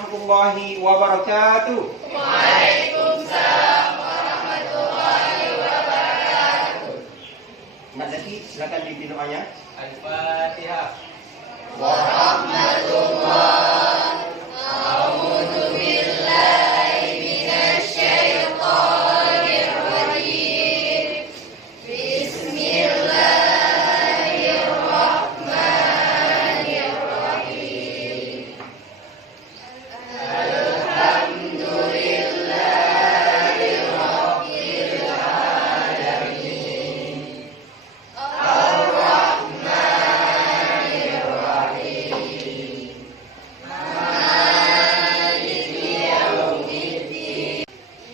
warahmatullahi wabarakatuh. Waalaikumsalam warahmatullahi wabarakatuh. Mbak Zaki, silakan dipimpin doanya. Al-Fatihah. Warahmatullahi. A'udzu billahi minasyaitonir rajim. Bismillahirrahmanirrahim. Alhamdulillahi rabbil alamin. Ar-Rahmanir Rahim. Maliki yaumiddin.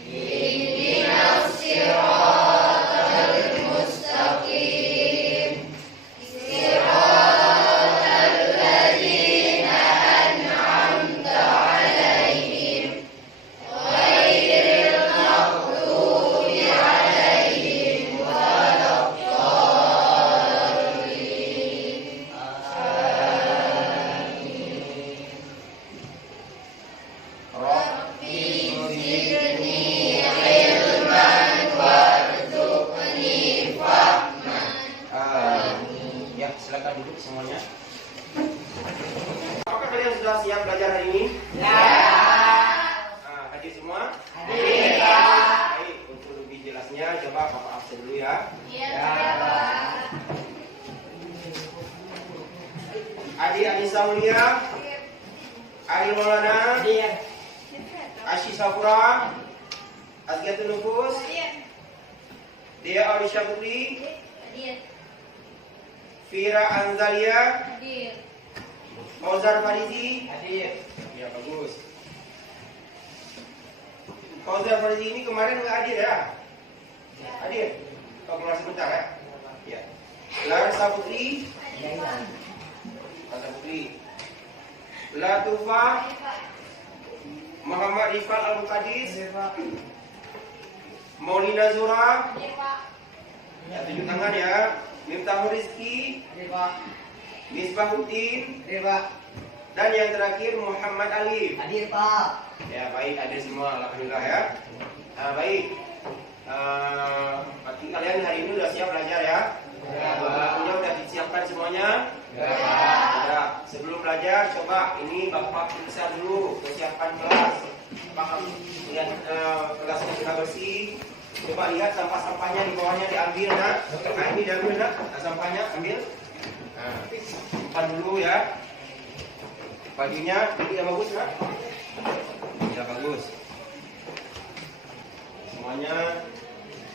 Ihdinas siratal mustaqim. Siratal ladzina an'amta 'alaihim ghairil maghdubi 'alaihim waladdallin. Rabbi zidni ilman warzuqni fahman. Ya, silakan duduk semuanya. Apakah kalian sudah siap belajar hari ini? Hadir semua? Hadir. Baik, untuk lebih jelasnya coba Bapak absen dulu ya. Adi Anissa Mulia, Ari Maulana, Ashi Safura, Azgatul Nufus, Dia Alisha Putri, Fira Anzalia, Fauzar Farizi. Hadir. Ya, bagus. Fauzar Farizi ini kemarin nggak hadir ya? Hadir. Oh, keluar sebentar ya? Ya. Larsa Putri, Larsa Putri, Latufa, Muhammad Rifat Al-Muqaddis, Maulina Zura. Ya, tunjuk tangan ya. Miftahul Rizki, Misbahuddin, dan yang terakhir Muhammad Ali. Hadir, Pak. Ya, baik, ada semua, alhamdulillah ya. Baik. Berarti kalian hari ini sudah siap belajar ya? Bukunya sudah disiapkan semuanya? Ya. Sebelum belajar, coba ini Bapak periksa dulu kesiapan kelas. Bapak lihat kelasnya sudah bersih. Coba lihat sampah-sampahnya di bawahnya diambil, nak. Nah, ini diambil, nak. Sampahnya ambil. Nah, simpan dulu ya. Bajunya ini yang bagus, nak. Ya, bagus. Semuanya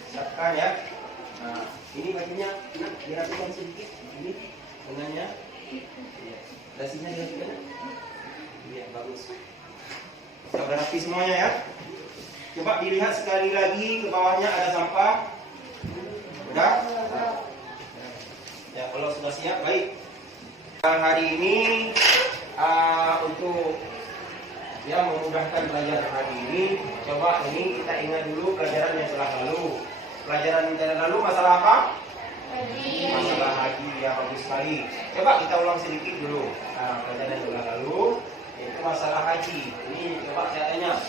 siapkan ya. Nah, ini bajunya, nak, dirapikan sedikit. Ini lengannya. Ya. Dasinya dirapikan. Iya, bagus. Sudah rapi semuanya ya. Coba dilihat sekali lagi ke bawahnya ada sampah. Udah? Ya, kalau sudah siap, baik. Hari ini untuk ya memudahkan pelajaran hari ini, coba ini kita ingat dulu pelajaran yang telah lalu. Pelajaran yang telah lalu masalah apa? Masalah haji, ya bagus sekali. Coba kita ulang sedikit dulu. Pelajaran yang telah lalu yaitu masalah haji. Ini coba saya tanya.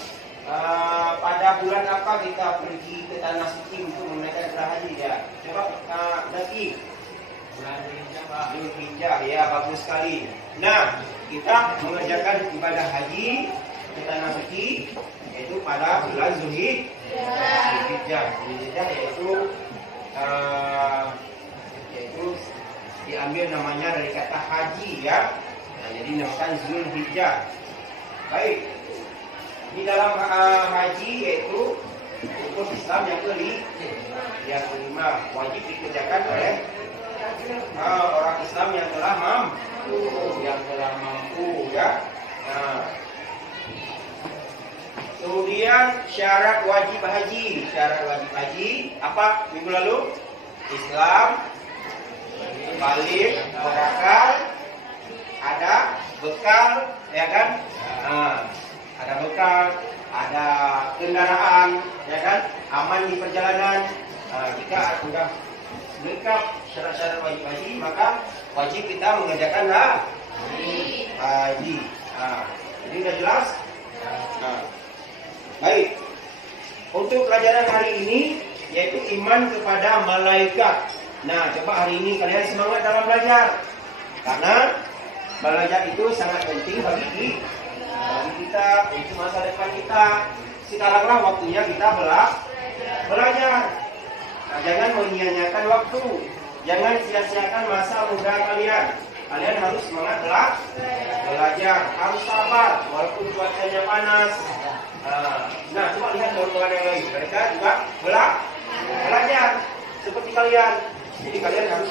Pada bulan apa kita pergi ke tanah suci untuk menunaikan ibadah haji ya? Coba nanti Bulan Dzulhijjah, Pak. Dzulhijjah, ya bagus sekali. Nah, kita mengerjakan ibadah haji ke tanah suci yaitu pada bulan Dzulhijjah. Dzulhijjah yaitu diambil namanya dari kata haji ya. Nah, jadi dinamakan Dzulhijjah. Baik. Di dalam haji yaitu rukun Islam yang kelima wajib dikerjakan oleh orang Islam yang telah mampu ya. Nah, kemudian syarat wajib haji apa minggu lalu? Islam, balik, berakal, ada bekal, ya kan? Ada bekal, ada kendaraan, ya kan? Aman di perjalanan. Jika sudah lengkap syarat-syarat wajib haji, maka wajib kita mengerjakan haji. Jadi sudah jelas? Baik. Untuk pelajaran hari ini yaitu iman kepada malaikat. Nah, coba hari ini kalian semangat dalam belajar. Karena belajar itu sangat penting bagi kita untuk masa depan kita. Sekaranglah waktunya kita belajar. Nah, jangan menyia-nyiakan waktu. Jangan sia-siakan masa muda kalian. Kalian harus semangat belajar. Harus sabar walaupun cuacanya panas. Nah, coba lihat kawan-kawan yang lain. Mereka juga belajar seperti kalian. Jadi kalian harus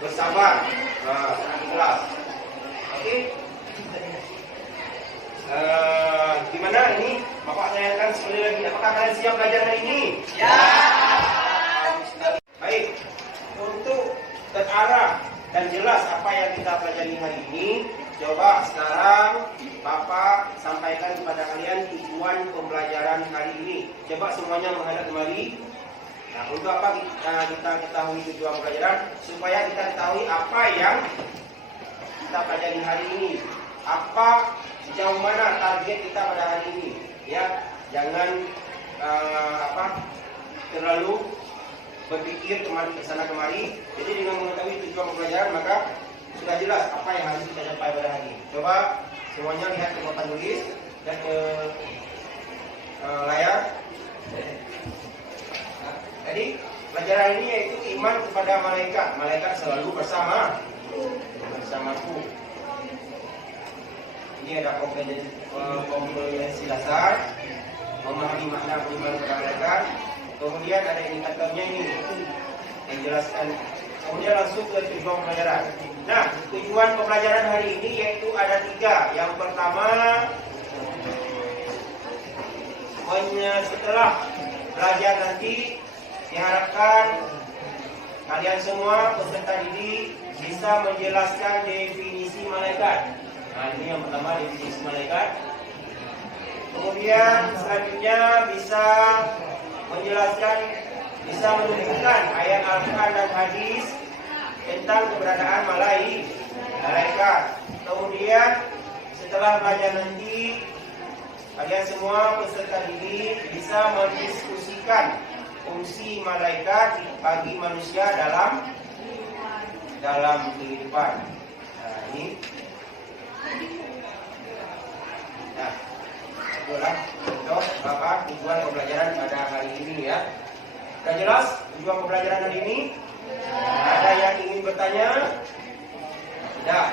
bersabar. Di kelas. Oke. Gimana ini? Bapak tanyakan sekali lagi. Apakah kalian siap belajar hari ini? Ya. Baik. Untuk terarah dan jelas apa yang kita pelajari hari ini, coba sekarang Bapak sampaikan kepada kalian tujuan pembelajaran kali ini. Coba semuanya menghadap kembali. Nah, untuk apa kita ketahui tujuan pembelajaran? Supaya kita ketahui apa yang kita pelajari hari ini. Apa sejauh mana target kita pada hari ini? Ya, jangan terlalu berpikir ke sana kemari. Jadi dengan mengetahui tujuan pembelajaran maka sudah jelas apa yang harus kita capai pada hari ini. Coba semuanya lihat ke papan tulis dan ke layar. Jadi pelajaran ini yaitu iman kepada malaikat. Malaikat selalu bersamaku. Ini ada kompetensi dasar, memahami makna beriman kepada malaikat. Kemudian ada indikatornya ini yang jelaskan. Kemudian langsung ke tujuan pembelajaran. Nah, tujuan pembelajaran hari ini yaitu ada 3. Yang pertama, setelah belajar nanti diharapkan kalian semua peserta didik bisa menjelaskan definisi malaikat. Nah, ini yang pertama, definisi malaikat. Kemudian selanjutnya bisa menjelaskan, bisa menunjukkan ayat Al-Quran dan hadis tentang keberadaan malaikat. Kemudian setelah belajar nanti kalian semua peserta didik bisa mendiskusikan fungsi malaikat bagi manusia dalam kehidupan. Nah, ini. Nah, itulah contoh Bapak tujuan pembelajaran pada hari ini ya. Sudah jelas tujuan pembelajaran hari ini? Ada yang ingin bertanya? Tidak.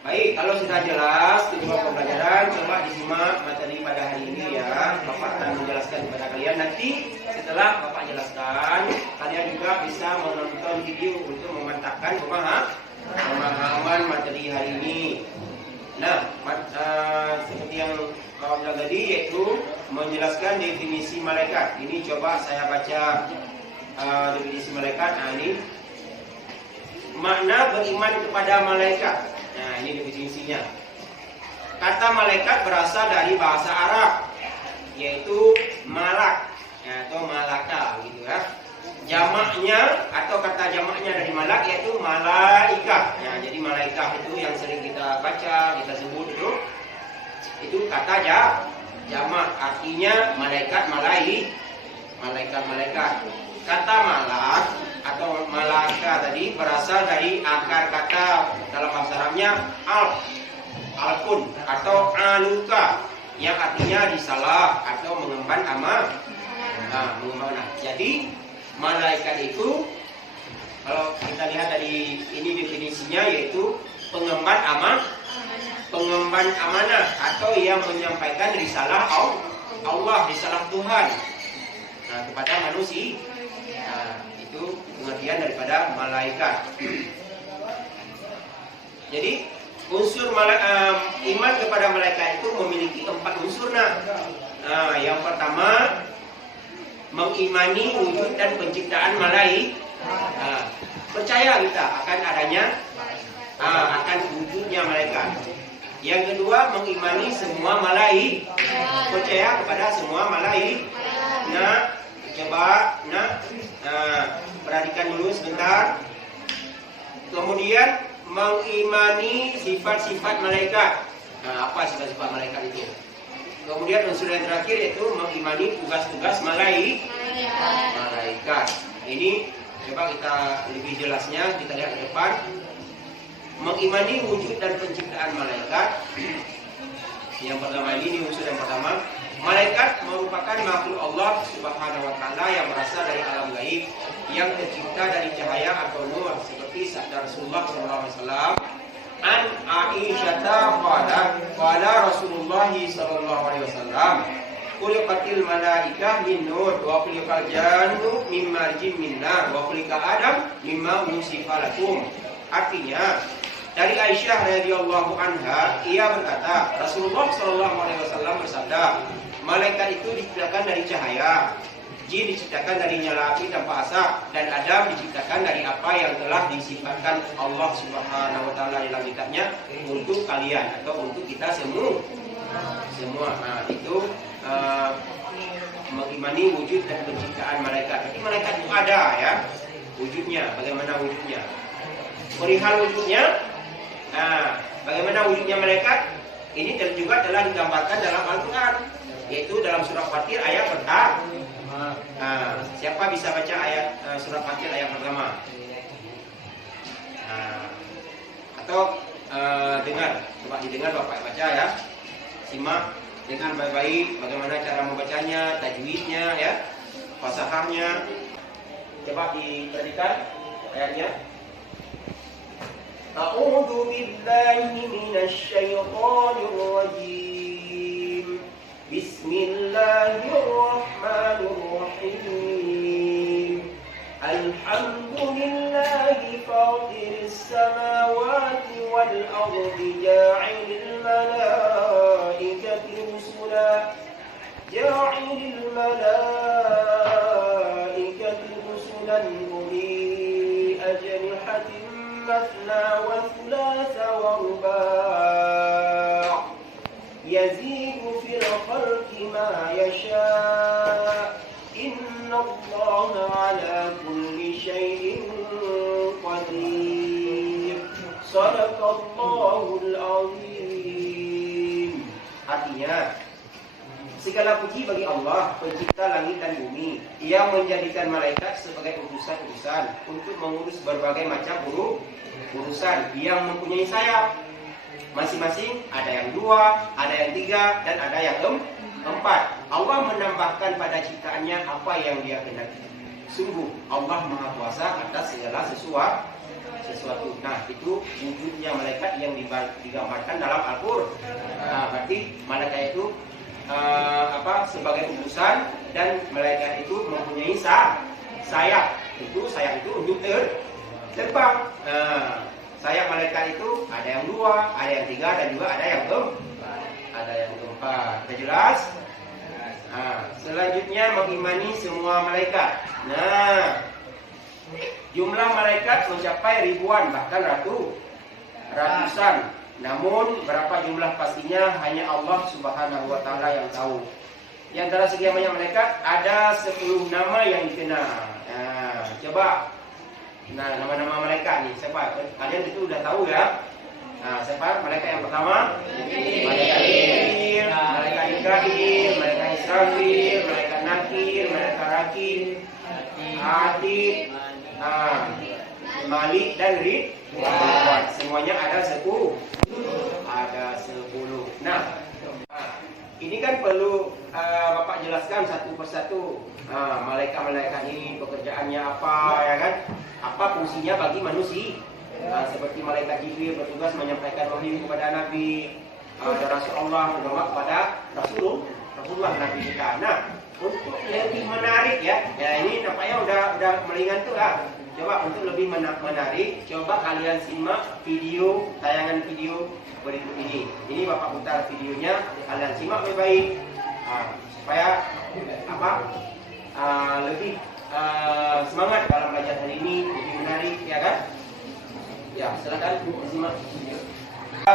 Baik, kalau sudah jelas tujuan pembelajaran, coba disimak materi pada hari ini ya. Bapak akan menjelaskan kepada kalian. Nanti setelah Bapak jelaskan, kalian juga bisa menonton video untuk memantapkan pemahaman materi hari ini. Nah, seperti yang Bapak bilang tadi, yaitu menjelaskan definisi malaikat. Ini coba saya baca definisi malaikat. Nah, ini makna beriman kepada malaikat. Nah, ini definisinya. Kata malaikat berasal dari bahasa Arab, yaitu malak atau malaka, gitu ya. Jamaknya atau kata jamaknya dari malak yaitu malaikah. Ya, jadi malaikah itu yang sering kita baca, kita sebut itu kata jamak, artinya malaikat, malaikat. Kata malak atau malaka tadi berasal dari akar kata dalam bahasa Arabnya alkun atau aluka yang artinya disalah atau mengemban amanah. Jadi malaikat itu kalau kita lihat dari ini definisinya yaitu pengemban amanah atau yang menyampaikan risalah Allah, risalah Tuhan kepada manusia. Itu pengertian daripada malaikat. Jadi unsur iman kepada malaikat itu memiliki 4 unsur. Yang pertama, mengimani wujud dan penciptaan malaikat. Percaya kita akan adanya akan wujudnya malaikat. Yang kedua, mengimani semua malaikat. Percaya kepada semua malaikat. Perhatikan dulu sebentar. Kemudian mengimani sifat-sifat malaikat. Apa sifat-sifat malaikat itu? Kemudian unsur yang terakhir yaitu mengimani tugas-tugas malaikat. Ini coba kita lebih jelasnya, kita lihat ke depan. Mengimani wujud dan penciptaan malaikat. Yang pertama ini unsur yang pertama. Malaikat merupakan makhluk Allah Subhanahu wa taala yang berasal dari alam gaib, yang tercipta dari cahaya atau nur, seperti sabda Rasulullah SAW. An Aisyah qala Rasulullah sallallahu alaihi wasallam, khuliqatil malaikah min nur wa khuliqal jannu min marjin min nar wa khuliqa Adam mimma musifa lakum. Artinya, dari Aisyah radhiyallahu anha, ia berkata, Rasulullah sallallahu alaihi wasallam bersabda, malaikat itu diciptakan dari cahaya, jin diciptakan dari nyala api tanpa asap, dan Adam diciptakan dari apa yang telah disifatkan Allah Subhanahu wa taala dalam kitabnya untuk kalian atau untuk kita semua. Nah, itu mengimani wujud dan penciptaan malaikat. Jadi malaikat itu ada ya, wujudnya. Bagaimana wujudnya? Perihal wujudnya. Nah, bagaimana wujudnya malaikat? Ini juga telah digambarkan dalam Al-Quran, yaitu dalam surah Fatir ayat pertama. Nah, siapa bisa baca ayat surah Fatir ayat pertama? Atau dengar, coba didengar Bapak baca ya. Simak dengan baik-baik bagaimana cara membacanya, tajwidnya ya, fasahahnya. Coba diperhatikan ayatnya. A'udzu billahi minasy syaithanir rajim. Bismillahirrahmanirrahim. Alhamdulillahi fatiris samawati wal ardi ja'ilil malaikati rusula uli ajnihatin مثنى وثلاث ورباع يزيد في الخلق ما يشاء إن الله على كل شيء قدير صدق الله العظيم. Artinya, segala puji bagi Allah, pencipta langit dan bumi. Ia menjadikan malaikat sebagai utusan-utusan untuk mengurus berbagai macam urusan yang mempunyai sayap. Masing-masing ada yang 2, ada yang 3, dan ada yang 4. Allah menambahkan pada ciptaannya apa yang Dia kehendaki. Sungguh Allah Maha Kuasa atas segala sesuatu. Nah, itu wujudnya malaikat yang digambarkan dalam Al-Qur'an. Nah, berarti malaikat itu sebagai utusan, dan malaikat itu mempunyai sayap. Sayap itu untuk terbang. Sayap malaikat itu ada yang 2, ada yang 3, dan juga ada yang 4. Sudah jelas? Selanjutnya mengimani semua malaikat. Nah, jumlah malaikat mencapai ribuan, bahkan ratusan. Namun berapa jumlah pastinya hanya Allah Subhanahu wa taala yang tahu. Di antara sekian banyak malaikat ada 10 nama yang dikenal. Nah, coba. Nah, nama-nama malaikat nih, siapa? Kalian itu udah tahu ya? Nah, siapa? Malaikat yang pertama? Malaikat Jibril, malaikat Mikail, malaikat Israfil, malaikat Nakir, malaikat Rakib, Atid, Malik dan Ridwan. Semuanya ada 10. Nah, ini kan perlu Bapak jelaskan satu persatu. Malaikat-malaikat ini pekerjaannya apa, ya kan? Apa fungsinya bagi manusia? Seperti malaikat Jibril bertugas menyampaikan wahyu kepada Nabi, dan Rasulullah berdoa kepada Rasulullah Nabi kita. Nah, untuk lebih menarik ya ini nampaknya udah meringan tuh lah. Coba untuk lebih menarik, coba kalian simak tayangan video berikut ini. Ini Bapak putar videonya, kalian simak baik-baik supaya lebih semangat dalam belajar hari ini, lebih menarik, ya kan? Ya, silakan simak.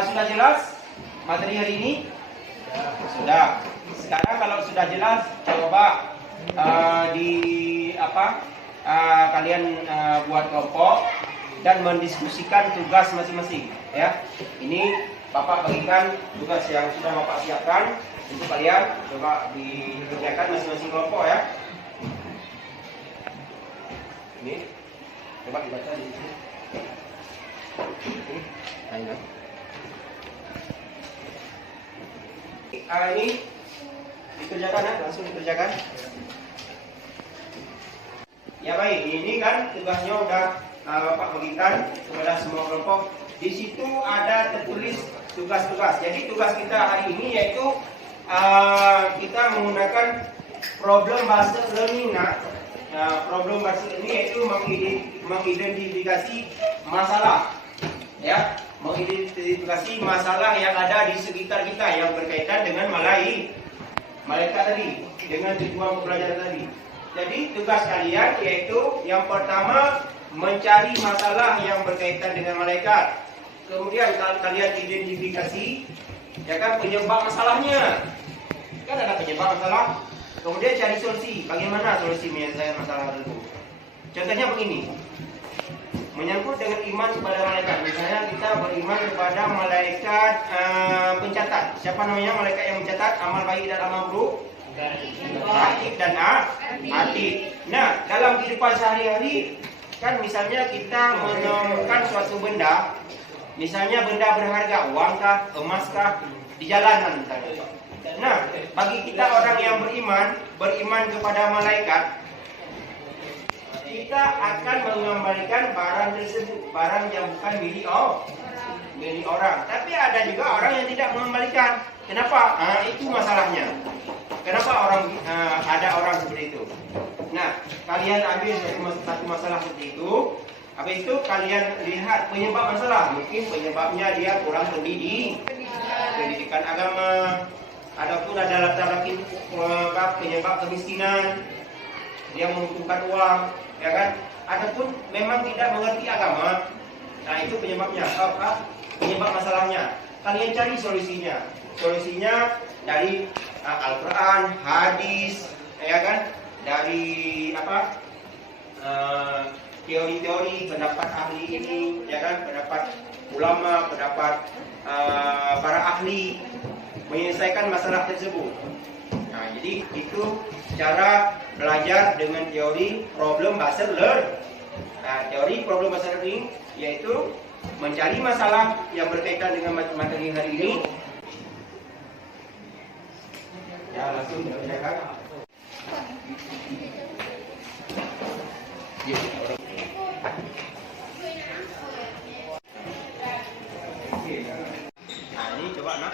Sudah jelas materi hari ini? Sudah. Sekarang kalau sudah jelas, coba kalian buat kelompok dan mendiskusikan tugas masing-masing. Ya, ini Bapak bagikan tugas yang sudah Bapak siapkan. Untuk kalian coba dikerjakan masing-masing kelompok ya. Ini coba dibaca di sini. Ini dikerjakan ya, langsung dikerjakan. Ya baik, ini kan tugasnya udah Bapak bagikan kepada semua kelompok. Di situ ada tertulis tugas-tugas. Jadi tugas kita hari ini yaitu kita menggunakan problem based learning. Problem based learning yaitu mengidentifikasi masalah, ya, mengidentifikasi masalah yang ada di sekitar kita yang berkaitan dengan malaikat tadi, dengan tujuan pembelajaran tadi. Jadi tugas kalian yaitu yang pertama mencari masalah yang berkaitan dengan malaikat. Kemudian kalian identifikasi, ya kan, penyebab masalahnya. Kan ada penyebab masalah. Kemudian cari solusi. Bagaimana solusi menyelesaikan masalah tersebut? Contohnya begini. Menyangkut dengan iman kepada malaikat. Misalnya kita beriman kepada malaikat pencatat. Siapa namanya malaikat yang mencatat amal baik dan amal buruk? Atid dan Atid. Nah, dalam kehidupan sehari-hari kan misalnya kita menemukan suatu benda, misalnya benda berharga, uangkah, emaskah, di jalanan misalnya. Nah, bagi kita orang yang beriman kepada malaikat, kita akan mengembalikan barang tersebut, barang yang bukan milik orang. Tapi ada juga orang yang tidak mengembalikan. Kenapa? Itu masalahnya. Kenapa ada orang seperti itu? Nah, kalian ambil satu masalah seperti itu. Habis itu kalian lihat penyebab masalah. Mungkin penyebabnya dia kurang pendidikan agama. Adapun ada latar penyebab kemiskinan. Dia membutuhkan uang, ya kan? Adapun memang tidak mengerti agama. Nah, itu penyebabnya. Penyebab masalahnya. Kalian cari solusinya. Solusinya dari Al-Quran, hadis, ya kan? Dari teori-teori pendapat ahli ini, ya kan? Pendapat ulama, pendapat para ahli menyelesaikan masalah tersebut. Nah, jadi itu cara belajar dengan teori problem based learning. Nah, teori problem based learning yaitu mencari masalah yang berkaitan dengan materi hari ini. Ya, langsung dikerjakan. Nah, ini coba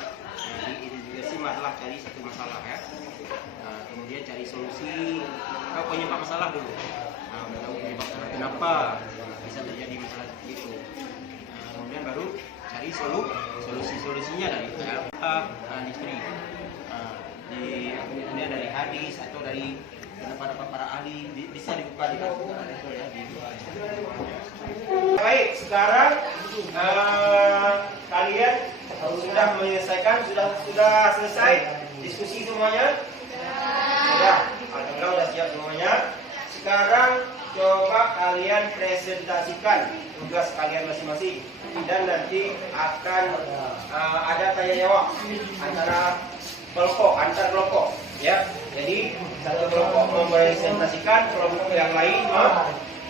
diidentifikasi masalah, cari satu masalah ya. Nah, kemudian cari solusi. Penyebab masalah dulu. Nah, udah tahu penyebab masalah kenapa bisa terjadi masalah seperti itu. Nah, kemudian baru cari solusinya dari industri. Kemudian dari hadis atau dari pendapat para ahli bisa dibuka di Baik, sekarang kalian sudah menyelesaikan, sudah selesai diskusi semuanya? Sudah. Alhamdulillah sudah siap semuanya. Sekarang coba kalian presentasikan tugas kalian masing-masing dan nanti akan ada tanya jawab antar kelompok, ya. Jadi satu kelompok mempresentasikan, kelompok yang lain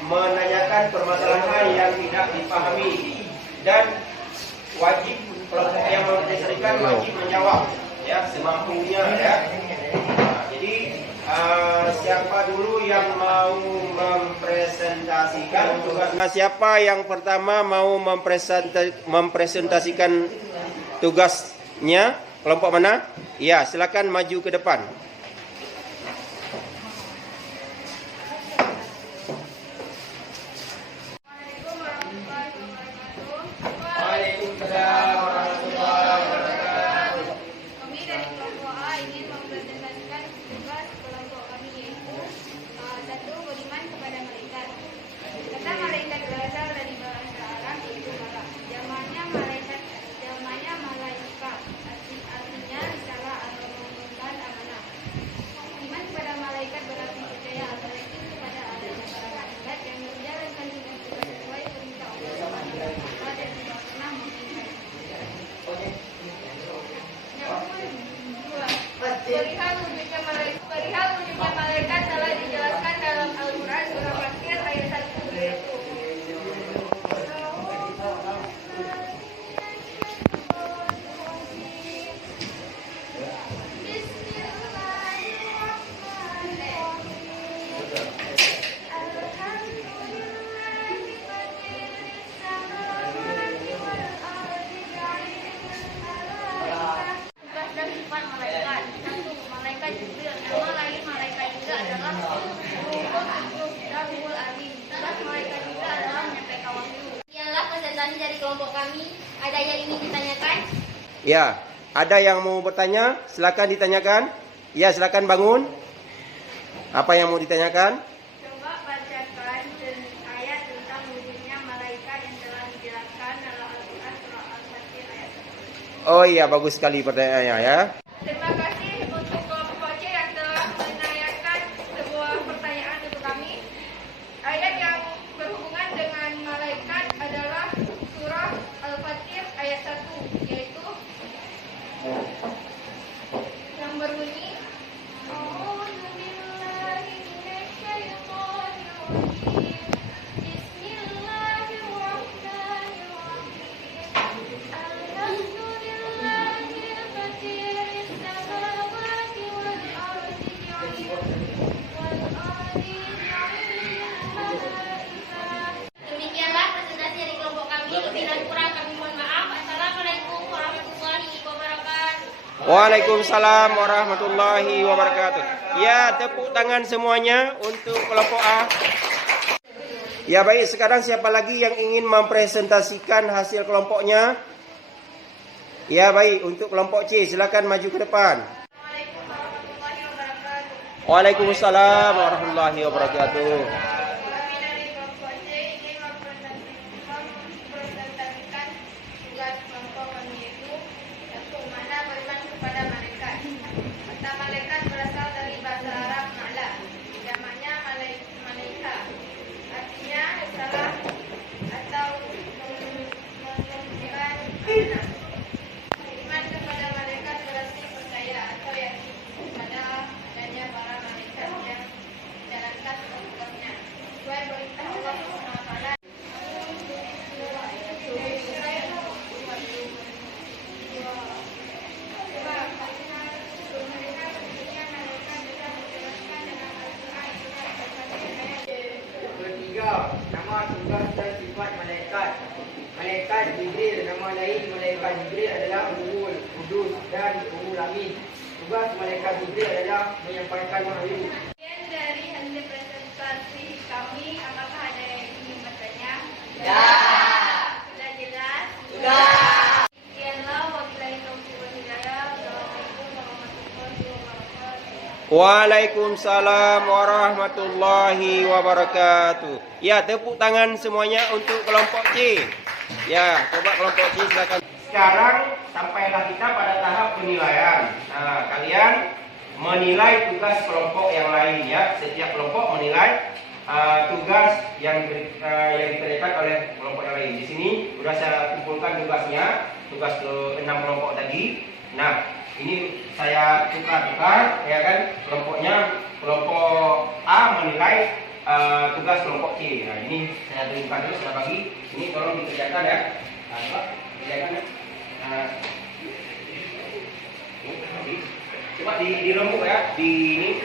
menanyakan permasalahan yang tidak dipahami, dan wajib kelompok yang mempresentasikan wajib menjawab, ya, semampunya, ya. Nah, jadi siapa dulu yang mau mempresentasikan tugas? Siapa yang pertama mau mempresentasikan tugasnya? Kelompok mana? Ya, silakan maju ke depan. Waalaikumsalam warahmatullahi wabarakatuh. Kami dari kelompok A ingin mempresentasikan tugas kelompok kami, yaitu satu, beriman kepada malaikat. Kata malaikat berasal dari bahasa Arab yaitu malak. Jamaknya malaikat, jamaknya malaika. Artinya risalah atau mengemban amanah. Tugas dan sifat malaikat. 1. Malaikat Jibril. Nama lain malaikat juga adalah Rabbul Alim. Tugas malaikat juga adalah menyampaikan wahyu. Sekianlah presentasi dari kelompok kami. Ada yang ingin ditanyakan? Ya, ada yang mau bertanya? Silakan ditanyakan. Ya, silakan bangun. Apa yang mau ditanyakan? Coba bacakan ayat tentang wujudnya malaikat yang telah dijelaskan dalam Al-Quran surah Al-Fatih ayat 1. Oh iya, bagus sekali pertanyaannya ya. Terima kasih untuk kelompok C yang telah menanyakan sebuah pertanyaan untuk kami. Ayat yang berhubungan dengan malaikat adalah surah Al-Fatih ayat 1, yaitu yang berbunyi A'udzu billahi minasyaitonir rajim. Bismillahirrahmanirrahim. Alhamdulillahi fatiris samawati wal ardi Demikianlah presentasi dari kelompok kami. Lebih dan kurang kami mohon maaf. Assalamualaikum warahmatullahi wabarakatuh. Waalaikumsalam warahmatullahi wabarakatuh. Ya, tepuk tangan semuanya untuk kelompok A. Ya baik, sekarang siapa lagi yang ingin mempresentasikan hasil kelompoknya? Ya baik, untuk kelompok C silakan maju ke depan. Assalamualaikum warahmatullahi wabarakatuh. Waalaikumsalam warahmatullahi wabarakatuh. Kami dari kelompok C ingin mempresentasikan tugas kelompok kami yaitu 1. Makna beriman kepada malaikat. Kata malaikat berasal dari bahasa Arab ma'la, jamaknya malaika. Artinya salah atau menunjukkan anak. Iman kepada malaikat berarti percaya atau yakin pada adanya para malaikat yang menjalankan tugasnya sesuai perintah Allah SWT. Ketiga, nama tugas dan sifat malaikat. Malaikat Jibril, nama lain malaikat Jibril adalah Ruhul Qudus dan Ruhul Amin. Tugas malaikat Jibril adalah menyampaikan wahyu. Sekian dari hasil presentasi kami. Apakah ada yang ingin bertanya? Ya. Sudah jelas? Sudah. Sekianlah wabillahi taufiq wal hidayah. Assalamualaikum warahmatullahi wabarakatuh. Waalaikumsalam warahmatullahi wabarakatuh. Ya, tepuk tangan semuanya untuk kelompok C. Ya, coba kelompok C silakan. Sekarang sampailah kita pada tahap penilaian. Nah, kalian menilai tugas kelompok yang lain ya. Setiap kelompok menilai tugas yang dikerjakan oleh kelompok yang lain. Di sini sudah saya kumpulkan tugasnya, tugas ke-6 kelompok tadi. Nah, ini saya tukar-tukar ya kan, kelompoknya kelompok A menilai tugas kelompok C. Nah, ini saya tunjukkan dulu, saya bagi. Ini tolong dikerjakan ya. Nah, coba kerjakan ya. Coba dirembuk ya, di ini.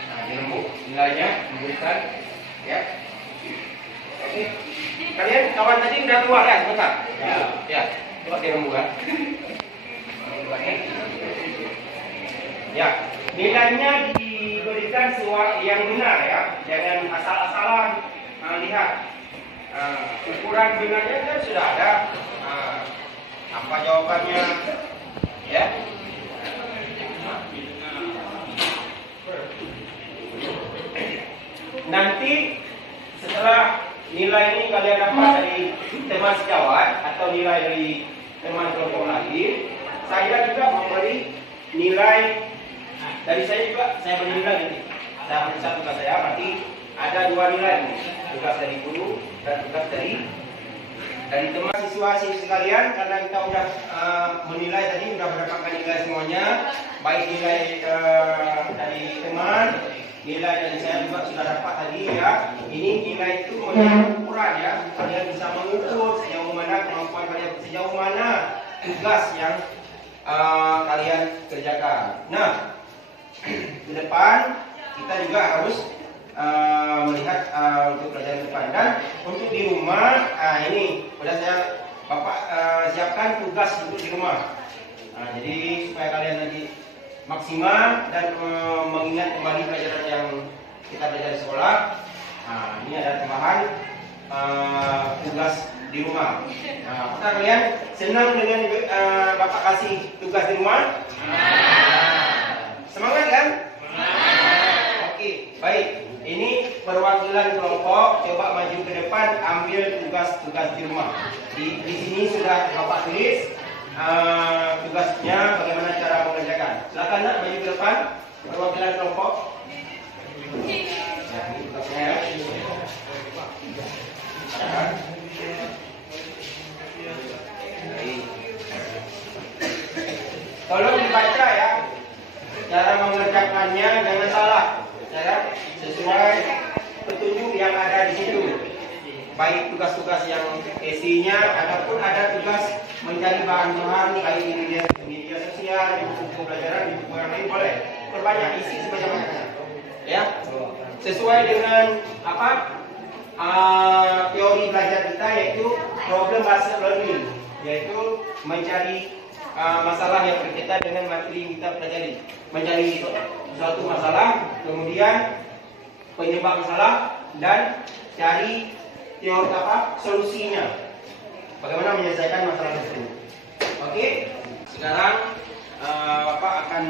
Nah, dirembuk nilainya diberikan ya. Oke. Kalian kawan tadi udah keluar ya, sebentar. Ya. Coba dirembuk ya. Ya, nilainya diberikan yang benar ya, jangan asal-asalan. Lihat, ukuran benarnya kan sudah ada. Apa jawabannya? Ya. Nanti setelah nilai ini kalian dapat dari teman sejawat atau nilai dari teman kelompok lain, saya juga memberi nilai dari saya juga. Saya beri nilai nanti. Saya beri satu tugas saya, berarti ada 2 nilai, tugas dari guru dan tugas dari teman siswa-siswi sekalian. Karena kita sudah menilai tadi, sudah mendapatkan nilai semuanya, baik nilai dari teman, nilai dari saya juga sudah dapat tadi ya. Ini nilai itu menjadi ukuran ya. Kalian bisa mengukur sejauh mana kemampuan kalian, sejauh mana tugas yang kalian kerjakan. Nah, ke depan kita juga harus melihat untuk pelajaran depan. Dan untuk di rumah, ini sudah Bapak siapkan tugas untuk di rumah. Jadi supaya kalian nanti maksimal dan mengingat kembali pelajaran yang kita belajar di sekolah. Ini ada tambahan tugas di rumah. Apakah kalian senang dengan Bapak kasih tugas di rumah? Semangat kan? Oke, baik. Ini perwakilan kelompok, coba maju ke depan, ambil tugas-tugas di rumah. Di sini sudah Bapak tulis tugasnya, bagaimana cara mengerjakan. Silakan nak maju ke depan, perwakilan kelompok. Ya, ini tugasnya ya. Tolong dibaca ya. Cara mengerjakannya jangan salah. Ya, sesuai petunjuk yang ada di situ. Baik tugas-tugas yang isinya, ataupun ada tugas mencari bahan-bahan baik di media sosial, di buku pelajaran, di buku yang lain, boleh perbanyak isi sebanyak-banyaknya. Ya, sesuai dengan apa teori belajar kita, yaitu problem based learning, yaitu mencari masalah yang berkaitan dengan materi yang kita pelajari. Mencari suatu masalah, kemudian penyebab masalah, dan cari teori solusinya. Bagaimana menyelesaikan masalah tersebut. Oke, sekarang Bapak akan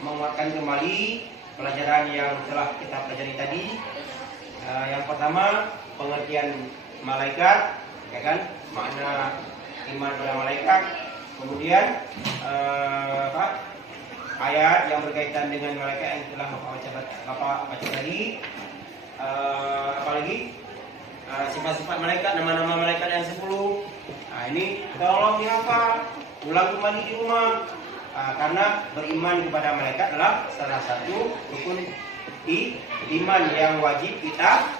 menguatkan kembali pelajaran yang telah kita pelajari tadi. Yang pertama, pengertian malaikat, ya kan? Makna iman pada malaikat. Kemudian ayat yang berkaitan dengan malaikat yang telah Bapak baca tadi. Apalagi sifat-sifat malaikat, nama-nama malaikat yang 10. Ini tolong dihafal, ulang kembali di rumah. Karena beriman kepada malaikat adalah salah satu rukun iman yang wajib kita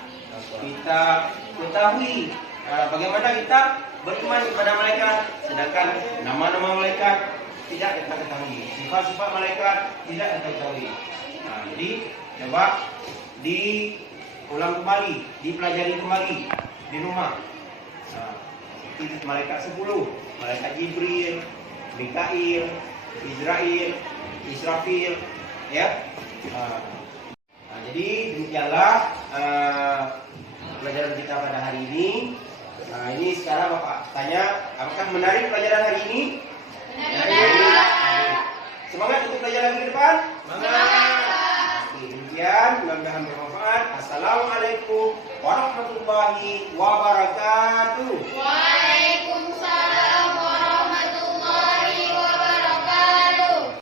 ketahui. Bagaimana kita beriman kepada malaikat, sedangkan nama-nama malaikat tidak kita ketahui, sifat-sifat malaikat tidak kita ketahui. Jadi coba diulang kembali, dipelajari kembali di rumah. Malaikat 10, malaikat Jibril, Mikail, Israel, Israfil, ya. Jadi demikianlah pelajaran kita pada hari ini. Ini sekarang Bapak tanya, apakah menarik pelajaran hari ini? Menarik. Semangat untuk belajar lagi ke depan? Semangat. Demikian, mudah-mudahan bermanfaat. Assalamualaikum warahmatullahi wabarakatuh. Waalaikumsalam.